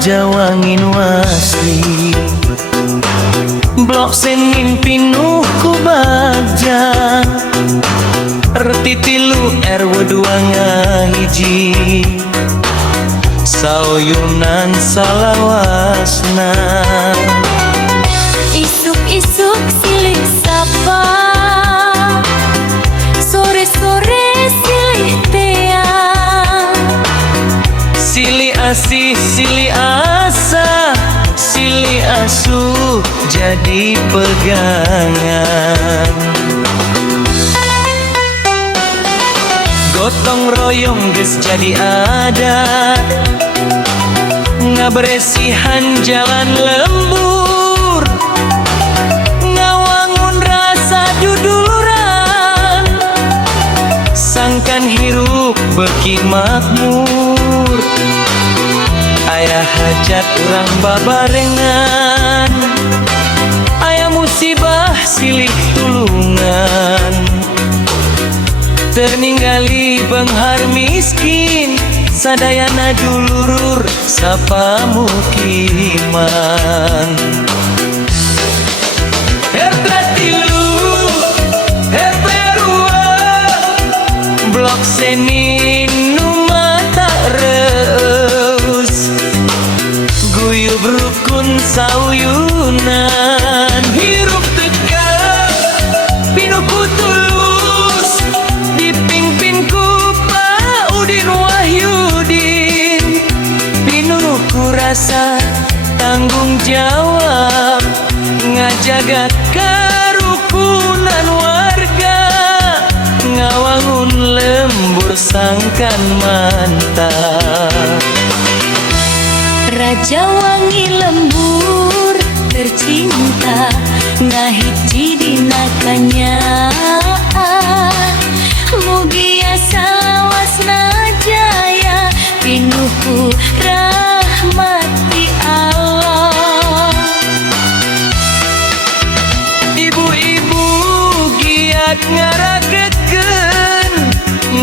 Raja Wangi asli. Blok senin pinuh ku bagja, reti tilu RW 2 ngahiji, sauyunan salawasna. Isuk-isuk silih sapa, sore-sore silih teang. Silih asih, silih asa, silih asuh jadi pegangan. Gotong royong geus jadi adat, ngaberesihan jalan lembur, ngawangun rasa duduluran, sangkan hirup beki makmur. Aya hajat urang babarengan, aya musibah silih tulungan, terninggali benghar miskin, sadayana dulur sapa mukiman. RT 3 RT 2 Blok Senin nu mata reus, guyub rukun sauyunan, hirup teka pinuh tulus, dipimpin ku Pak Udin Wahyudin, pinuh ku rasa tanggung jawab, ngajaga karukunan warga, ngawangun lembur sangkan mantap. Raja Wangi lembur tercinta, ngahiji dina kanyaan, mugi asa wasna jaya, pinuh ku rahmati Allah. Ibu-ibu giat ngaragekeun,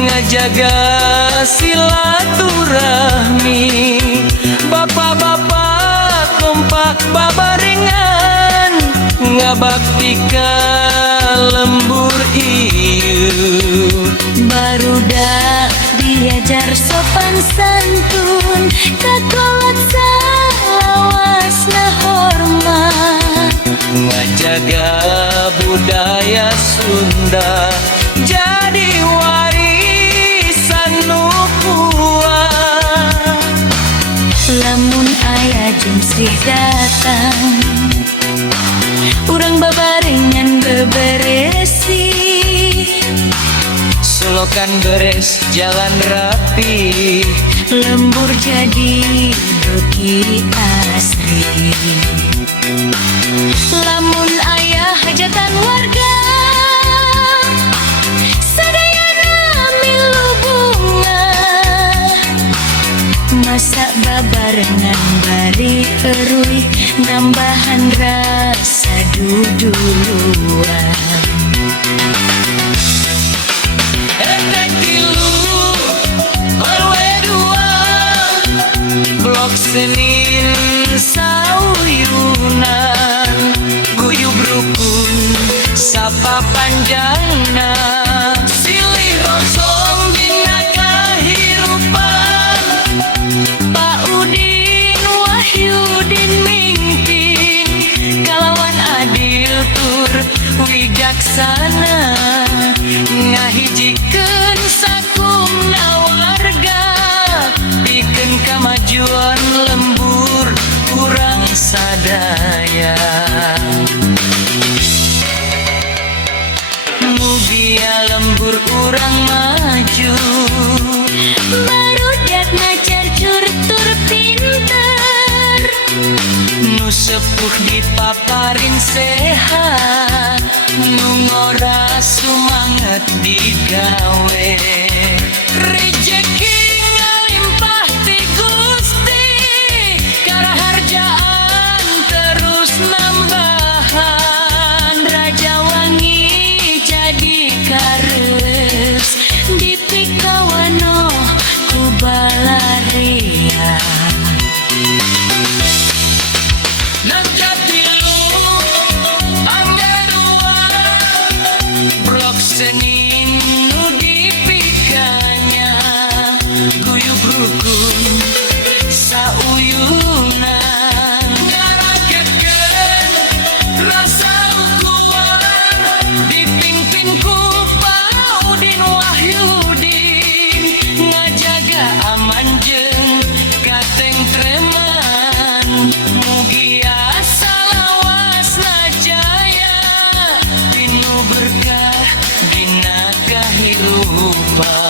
ngajaga silaturahmi, bapak-bapak kompak babarengan, ngabakti ka lembur ieu. Barudak diajar sopan santun, kakolot salawasna hormat, ngajaga budaya Sunda jadi warisan nu kuat. lamun aya jumsih datang, urang babarengan beberesi, Solokan beres jalan rapi, lembur jadi beki asri. Lamun aya hajatan warga, sadayana milu bunga, masak babarengan bari eruy, nambahan rasa duduluan. Blok Senin sauyunan, guyub rukun sapa panjangna, silih rosong dina kahirupan, Pak Udin Wahyudin mimpin, kalawan adil tur wijaksana, ngahijikeun sakumna warga, pikeun kamajuan lembur urang sadaya. Mugia lembur urang maju, Barudak cercur tur pinter, nu sepuh dipaparin sehat, nu ngora sumanget digawe, rejeki ngalimpah ti Gusti, karaharjaan terus nambahan, Raja Wangi jadi kareus, dipikawano ku balaria. rupa